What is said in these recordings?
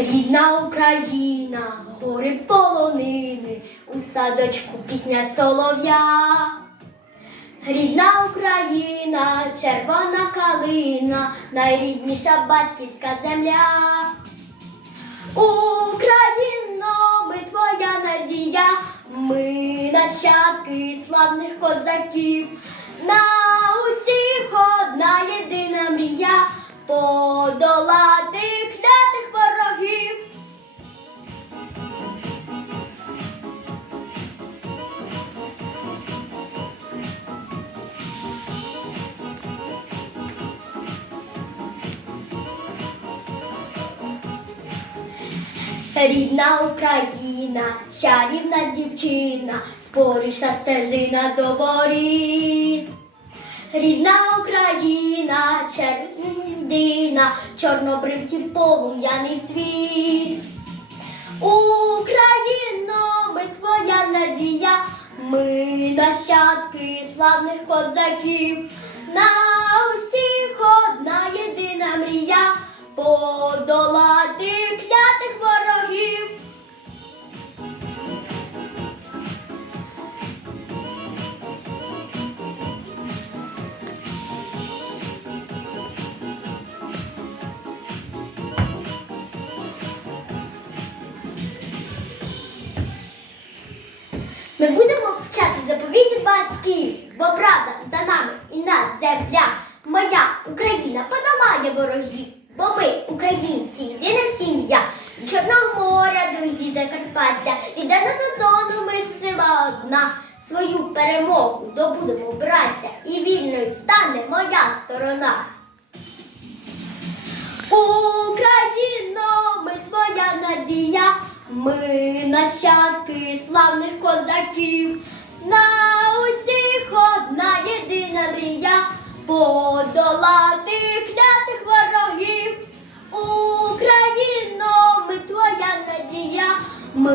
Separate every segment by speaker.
Speaker 1: Рідна Україна, гори полонини, у садочку пісня солов'я. Рідна Україна, червона калина, найрідніша батьківська земля. Україно, ми твоя надія, ми нащадки славних козаків. Рідна Україна, чарівна дівчина, споріша стежина до воріт. Рідна Україна, червона єдина, полум'яний цвіт. Україно, ми твоя надія, ми нащадки славних козаків. На усіх одна єдина мрія подолати клятих Ми будемо вчати заповіти батьків, бо правда за нами і нас земля. Моя Україна подолає ворогів, бо ми, українці, єдина сім'я. Від Чорного моря до її Закарпаття, від Дона до Дону ми сила одна. Свою перемогу добудемо братця, і вільною стане моя сторона. Надія, ми нащадки славних козаків. На усіх одна єдина мрія подолати клятих ворогів. Україно, ми твоя надія, ми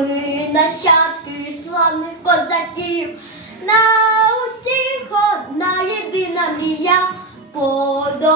Speaker 1: нащадки славних козаків. На усіх одна єдина мрія подолати